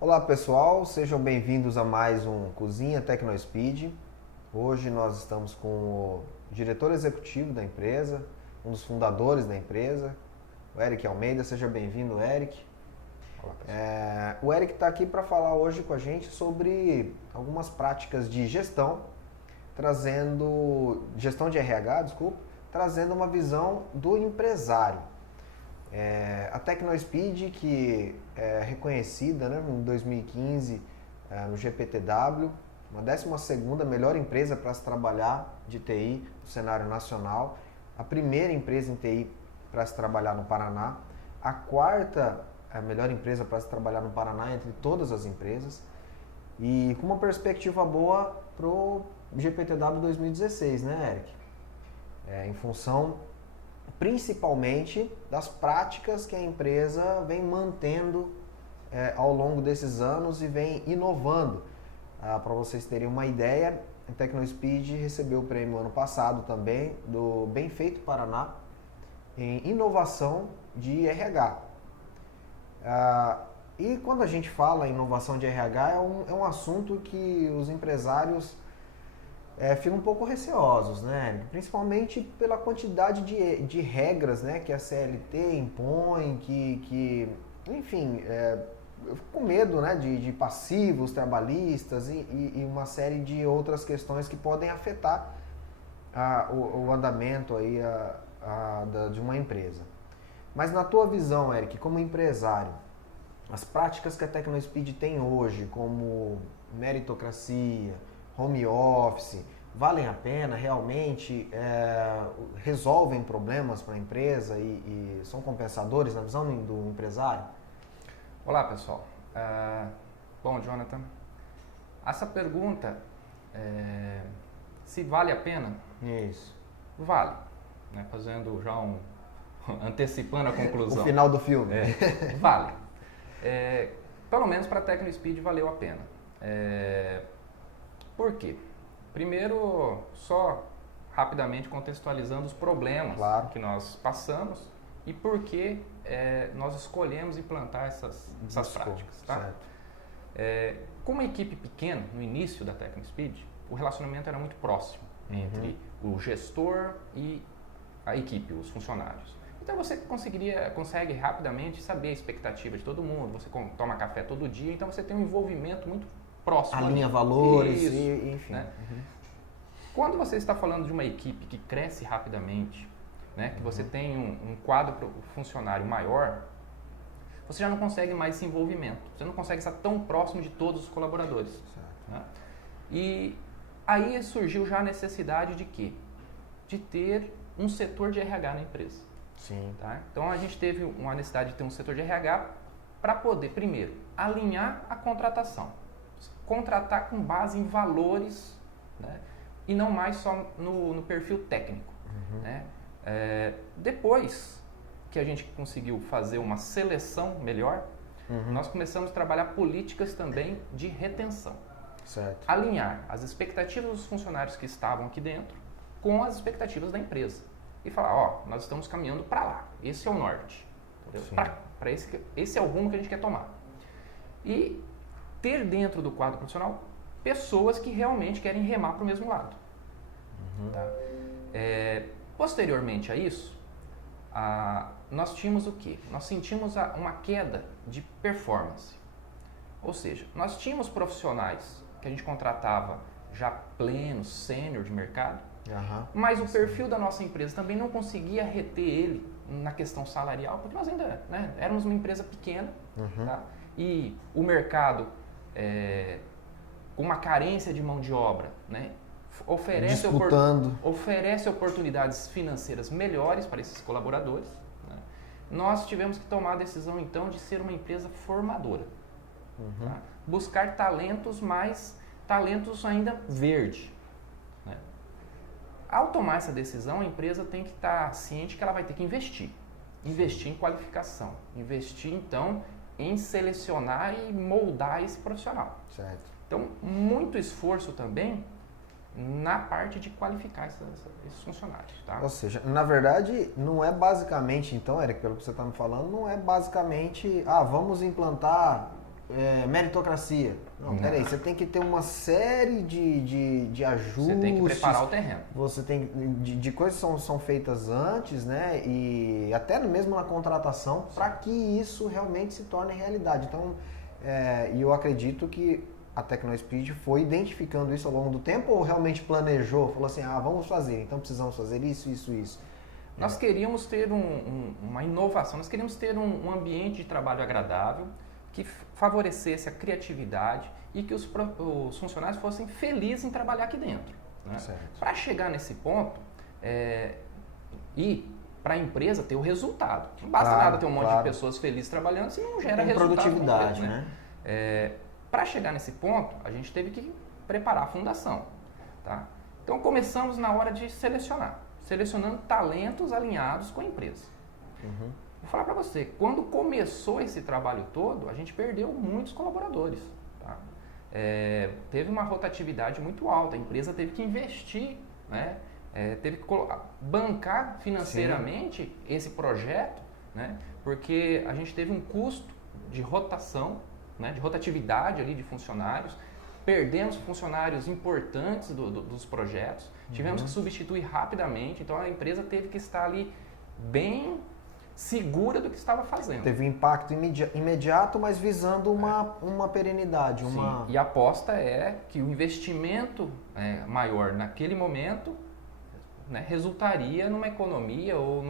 Olá pessoal, sejam bem-vindos a mais um Cozinha TecnoSpeed. Hoje nós estamos com o diretor executivo da empresa, um dos fundadores da empresa, o Eric Almeida. Seja bem-vindo, Eric. Olá, pessoal. O Eric está aqui para falar hoje com a gente sobre algumas práticas de gestão, gestão de RH, trazendo uma visão do empresário. A TecnoSpeed, que é reconhecida, né, em 2015 no GPTW, uma 12ª melhor empresa para se trabalhar de TI no cenário nacional, a primeira empresa em TI para se trabalhar no Paraná, a 4ª melhor empresa para se trabalhar no Paraná entre todas as empresas, e com uma perspectiva boa para o GPTW 2016, né, Eric? Em função principalmente das práticas que a empresa vem mantendo ao longo desses anos e vem inovando. Para vocês terem uma ideia, a TecnoSpeed recebeu o prêmio ano passado também do Bem Feito Paraná em inovação de RH. E quando a gente fala em inovação de RH, é um assunto que os empresários ficam um pouco receosos, né? Principalmente pela quantidade de regras, né, que a CLT impõe, enfim, eu fico com medo, né, de passivos trabalhistas e uma série de outras questões que podem afetar o andamento aí, de uma empresa. Mas na tua visão, Eric, como empresário, as práticas que a TecnoSpeed tem hoje, como meritocracia, home office, valem a pena, realmente resolvem problemas para a empresa e são compensadores na visão do empresário? Olá, pessoal. Bom, Jonathan, essa pergunta, se vale a pena? Isso. Vale. Né? Fazendo já antecipando a conclusão. O final do filme. Vale. Pelo menos para a TecnoSpeed valeu a pena. Por quê? Primeiro, só rapidamente contextualizando os problemas que nós passamos e por que nós escolhemos implantar essas práticas. Tá? Com uma equipe pequena, no início da TecnoSpeed, o relacionamento era muito próximo entre o gestor e a equipe, os funcionários. Então você consegue rapidamente saber a expectativa de todo mundo, você toma café todo dia, então você tem um envolvimento muito próximo. Alinha valores, enfim. Né? Quando você está falando de uma equipe que cresce rapidamente, né, que você tem um quadro funcionário maior, você já não consegue mais esse envolvimento, você não consegue estar tão próximo de todos os colaboradores. Né? E aí surgiu já a necessidade de quê? De ter um setor de RH na empresa. Sim. Tá? Então a gente teve uma necessidade de ter um setor de RH para poder, primeiro, alinhar a contratação. Contratar com base em valores, né? E não mais só no perfil técnico. Né? Depois que a gente conseguiu fazer uma seleção melhor, nós começamos a trabalhar políticas também de retenção. Certo. Alinhar as expectativas dos funcionários que estavam aqui dentro com as expectativas da empresa. E falar, nós estamos caminhando para lá, esse é o norte. Para esse é o rumo que a gente quer tomar. E ter dentro do quadro profissional pessoas que realmente querem remar para o mesmo lado. Tá? Posteriormente a isso, nós tínhamos o quê? Nós sentimos uma queda de performance. Ou seja, nós tínhamos profissionais que a gente contratava já plenos, sênior de mercado, mas o perfil da nossa empresa também não conseguia reter ele na questão salarial, porque nós ainda éramos uma empresa pequena, tá? E o mercado, com uma carência de mão de obra, né, oferece oportunidades financeiras melhores para esses colaboradores. Né? Nós tivemos que tomar a decisão, então, de ser uma empresa formadora. Tá? Buscar talentos, mas talentos ainda verde. Né? Ao tomar essa decisão, a empresa tem que estar ciente que ela vai ter que investir. Investir em qualificação. Investir, então, em selecionar e moldar esse profissional. Certo. Então, muito esforço também na parte de qualificar esses funcionários. Tá? Ou seja, na verdade, não é basicamente, então, Eric, pelo que você está me falando, não é basicamente, vamos implantar meritocracia. Não, peraí, você tem que ter uma série de ajustes. Você tem que preparar o terreno. Você tem de coisas que são feitas antes, né? E até mesmo na contratação, para que isso realmente se torne realidade. Então, e eu acredito que a TecnoSpeed foi identificando isso ao longo do tempo ou realmente planejou, falou assim, vamos fazer, então precisamos fazer isso. Nós queríamos ter uma inovação, nós queríamos ter um ambiente de trabalho agradável, que favorecesse a criatividade e que os funcionários fossem felizes em trabalhar aqui dentro. Né? Para chegar nesse ponto, e para a empresa ter o resultado. Não basta nada ter um monte de pessoas felizes trabalhando se não gera resultado. Produtividade, né? Para chegar nesse ponto, a gente teve que preparar a fundação. Tá? Então começamos na hora de selecionando talentos alinhados com a empresa. Vou falar para você, quando começou esse trabalho todo, a gente perdeu muitos colaboradores. Tá? Teve uma rotatividade muito alta, a empresa teve que investir, né? Teve que bancar financeiramente esse projeto, né? Porque a gente teve um custo de rotação, né? De rotatividade ali de funcionários, perdemos funcionários importantes dos projetos, tivemos que substituir rapidamente, então a empresa teve que estar ali bem segura do que estava fazendo. Teve um impacto imediato, mas visando uma perenidade. Sim, e a aposta é que o investimento maior naquele momento, né, resultaria numa economia ou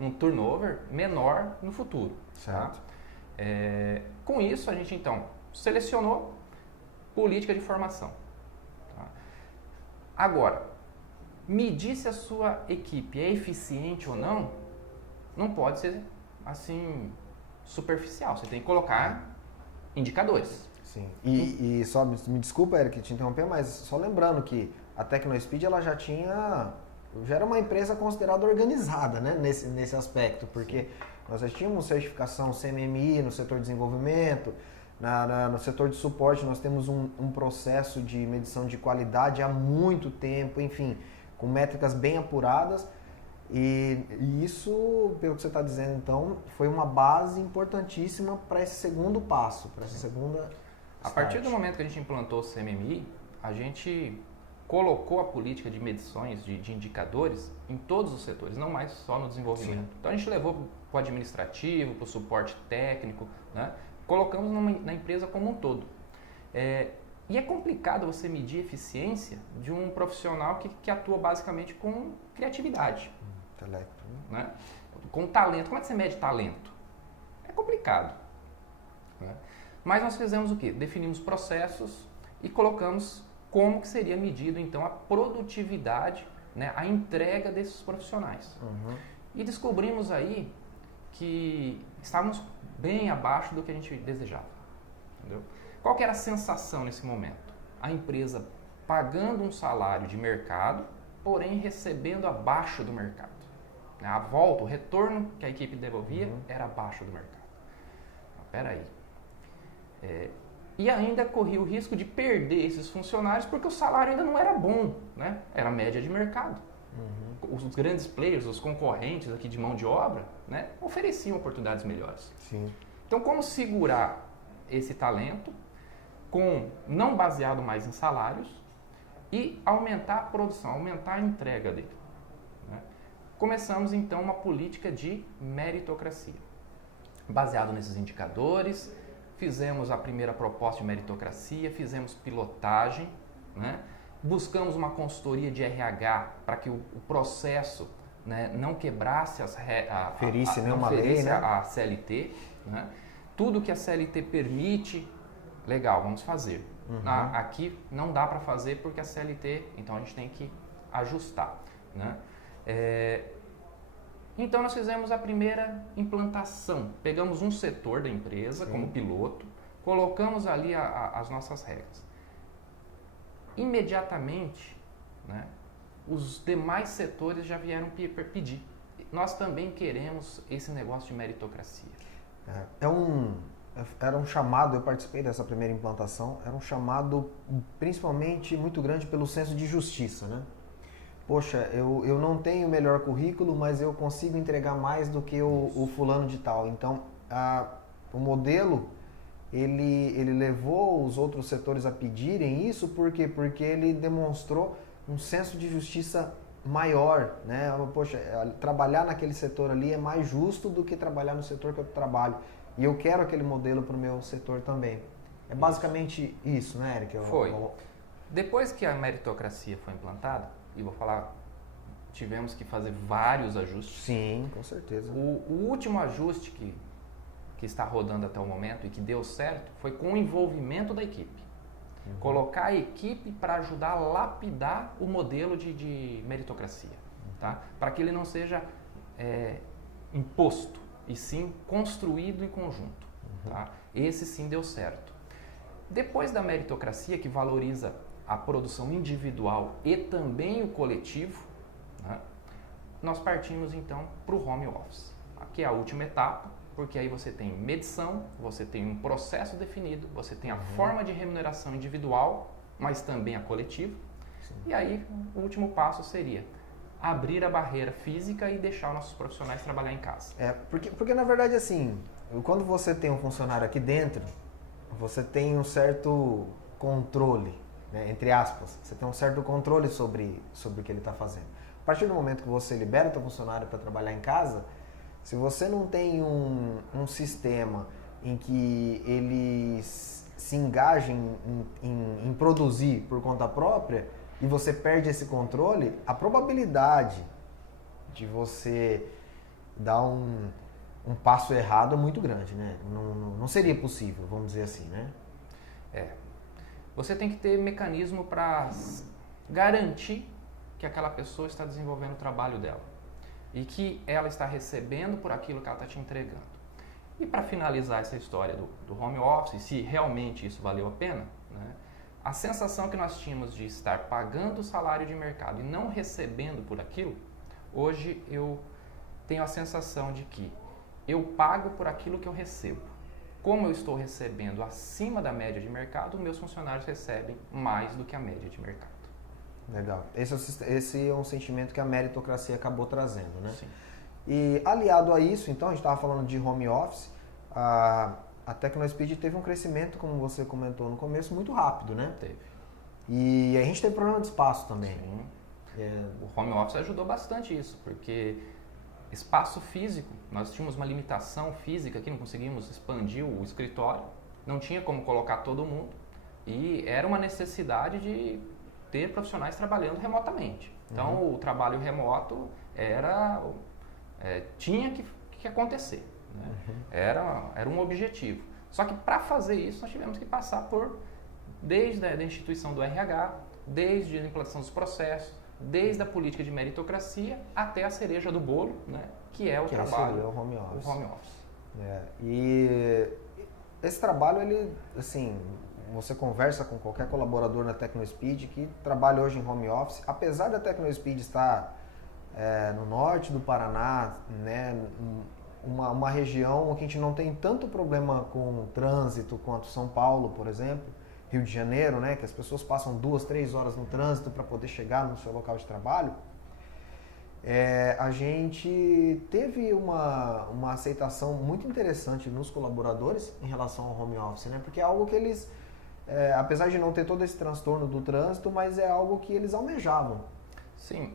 num turnover menor no futuro. Certo. Tá? Com isso, a gente então selecionou política de formação. Tá? Agora, medir se a sua equipe é eficiente ou não pode ser assim superficial. Você tem que colocar indicadores. Sim. E só me desculpa, Eric, te interromper, mas só lembrando que a TecnoSpeed ela já era uma empresa considerada organizada, né, nesse aspecto, porque nós já tínhamos certificação CMMI no setor de desenvolvimento, no setor de suporte nós temos um processo de medição de qualidade há muito tempo, enfim, com métricas bem apuradas. E isso, pelo que você está dizendo, então, foi uma base importantíssima para esse segundo passo, para essa segunda A partir do momento que a gente implantou o CMMI, a gente colocou a política de medições, de indicadores, em todos os setores, não mais só no desenvolvimento. Sim. Então a gente levou para o administrativo, para o suporte técnico, né? Colocamos na empresa como um todo. E é complicado você medir a eficiência de um profissional que atua basicamente com criatividade. Intelecto. Né? Com talento. Como é que você mede talento? É complicado. Né? Mas nós fizemos o quê? Definimos processos e colocamos como que seria medido então a produtividade, né? A entrega desses profissionais. Uhum. E descobrimos aí que estávamos bem abaixo do que a gente desejava. Entendeu? Qual que era a sensação nesse momento? A empresa pagando um salário de mercado, porém recebendo abaixo do mercado. A volta, o retorno que a equipe devolvia era abaixo do mercado. Espera aí. E ainda corria o risco de perder esses funcionários porque o salário ainda não era bom, né? Era a média de mercado. Os grandes players, os concorrentes aqui de mão de obra, né, ofereciam oportunidades melhores. Sim. Então, como segurar esse talento não baseado mais em salários e aumentar a produção, aumentar a entrega dele? Né? Começamos então uma política de meritocracia. Baseado nesses indicadores, fizemos a primeira proposta de meritocracia, fizemos pilotagem, né? Buscamos uma consultoria de RH para que o processo, né, não quebrasse ferisse nenhuma lei, né? A CLT. Né? Tudo que a CLT permite, legal, vamos fazer. Aqui não dá para fazer porque a CLT, então a gente tem que ajustar. Né? Então nós fizemos a primeira implantação. Pegamos um setor da empresa como piloto, colocamos ali as nossas regras. Imediatamente, né, os demais setores já vieram pedir. Nós também queremos esse negócio de meritocracia. Era um chamado, eu participei dessa primeira implantação, era um chamado principalmente muito grande pelo senso de justiça, né? Poxa, eu não tenho o melhor currículo, mas eu consigo entregar mais do que o fulano de tal. Então, o modelo ele levou os outros setores a pedirem isso, por quê? Porque ele demonstrou um senso de justiça maior, né? Poxa, trabalhar naquele setor ali é mais justo do que trabalhar no setor que eu trabalho. E eu quero aquele modelo para o meu setor também. É basicamente isso, né, Eric? Foi. Depois que a meritocracia foi implantada, e vou falar, tivemos que fazer vários ajustes. Sim, com certeza. O último ajuste que está rodando até o momento e que deu certo foi com o envolvimento da equipe. Colocar a equipe para ajudar a lapidar o modelo de meritocracia, tá? Para que ele não seja imposto, e sim construído em conjunto. Tá? Esse sim deu certo. Depois da meritocracia, que valoriza a produção individual e também o coletivo, né? Nós partimos então para o home office, que é a última etapa, porque aí você tem medição, você tem um processo definido, você tem a forma de remuneração individual, mas também a coletiva. Sim. E aí o último passo seria abrir a barreira física e deixar os nossos profissionais trabalhar em casa. Porque na verdade assim, quando você tem um funcionário aqui dentro, você tem um certo controle, né, entre aspas, você tem um certo controle sobre o que ele está fazendo. A partir do momento que você libera o seu funcionário para trabalhar em casa, se você não tem um sistema em que eles se engajem em produzir por conta própria e você perde esse controle, a probabilidade de você dar um passo errado é muito grande, né? Não seria possível, vamos dizer assim, né? Você tem que ter mecanismo para garantir que aquela pessoa está desenvolvendo o trabalho dela e que ela está recebendo por aquilo que ela está te entregando. E para finalizar essa história do home office, se realmente isso valeu a pena, né, a sensação que nós tínhamos de estar pagando o salário de mercado e não recebendo por aquilo, hoje eu tenho a sensação de que eu pago por aquilo que eu recebo. Como eu estou recebendo acima da média de mercado, meus funcionários recebem mais do que a média de mercado. Legal. Esse é um sentimento que a meritocracia acabou trazendo, né? Sim. E aliado a isso, então, a gente estava falando de home office, a TecnoSpeed teve um crescimento, como você comentou no começo, muito rápido, né? Teve. E a gente teve problema de espaço também. Sim. O home office ajudou bastante isso, porque espaço físico, nós tínhamos uma limitação física aqui, não conseguimos expandir o escritório, não tinha como colocar todo mundo e era uma necessidade de ter profissionais trabalhando remotamente. Então o trabalho remoto tinha que acontecer, né? Era um objetivo. Só que para fazer isso nós tivemos que passar desde a instituição do RH, desde a implantação dos processos, desde a política de meritocracia até a cereja do bolo, né? Que é o trabalho, o home office. O home office. E esse trabalho, ele, assim, você conversa com qualquer colaborador na TecnoSpeed que trabalha hoje em home office, apesar da TecnoSpeed estar no norte do Paraná, né, uma região que a gente não tem tanto problema com trânsito quanto São Paulo, por exemplo, Rio de Janeiro, né, que as pessoas passam 2, 3 horas no trânsito para poder chegar no seu local de trabalho, a gente teve uma aceitação muito interessante nos colaboradores em relação ao home office, né, porque é algo que eles, apesar de não ter todo esse transtorno do trânsito, mas é algo que eles almejavam. Sim,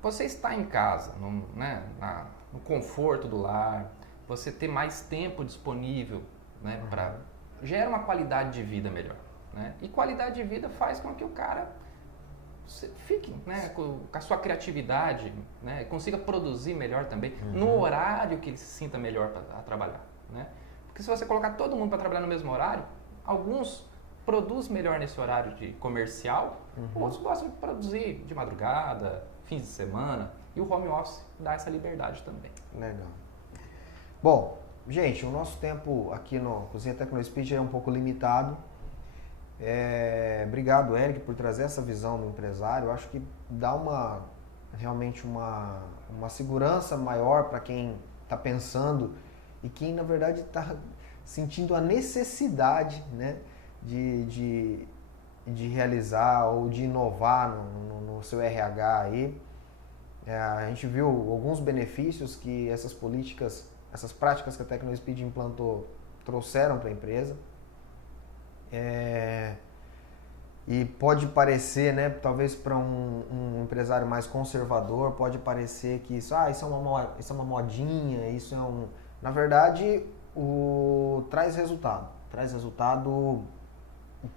você estar em casa, no conforto do lar, você ter mais tempo disponível, né, gera uma qualidade de vida melhor, né? E qualidade de vida faz com que o cara fique, né, com a sua criatividade, né, consiga produzir melhor também, no horário que ele se sinta melhor para trabalhar, né? Porque se você colocar todo mundo para trabalhar no mesmo horário, alguns produzem melhor nesse horário de comercial, outros gostam de produzir de madrugada, fins de semana, e o home office dá essa liberdade também. Legal. Bom, gente, o nosso tempo aqui no Cozinha TecnoSpeed é um pouco limitado. Obrigado, Eric, por trazer essa visão do empresário. Eu acho que dá realmente uma segurança maior para quem está pensando e quem, na verdade, está sentindo a necessidade, né, de realizar ou de inovar no seu RH aí. A gente viu alguns benefícios que essas políticas, essas práticas que a TecnoSpeed implantou trouxeram para a empresa. E pode parecer, né, talvez para um empresário mais conservador, pode parecer que isso é uma modinha, isso é um... Na verdade, traz resultado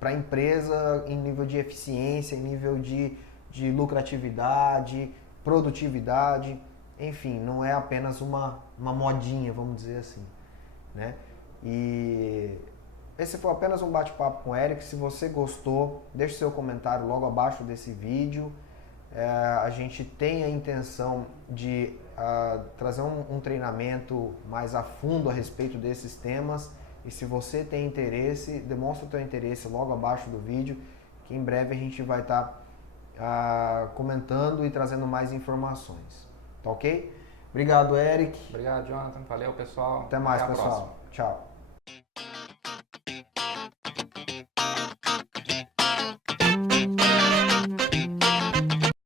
para a empresa em nível de eficiência, em nível de lucratividade, produtividade, enfim, não é apenas uma modinha, vamos dizer assim, né? E esse foi apenas um bate-papo com o Eric. Se você gostou, deixe seu comentário logo abaixo desse vídeo. A gente tem a intenção de trazer um treinamento mais a fundo a respeito desses temas. E se você tem interesse, demonstra o seu interesse logo abaixo do vídeo, que em breve a gente vai estar comentando e trazendo mais informações. Tá ok? Obrigado, Eric. Obrigado, Jonathan. Valeu, pessoal. Até mais, pessoal. Tchau.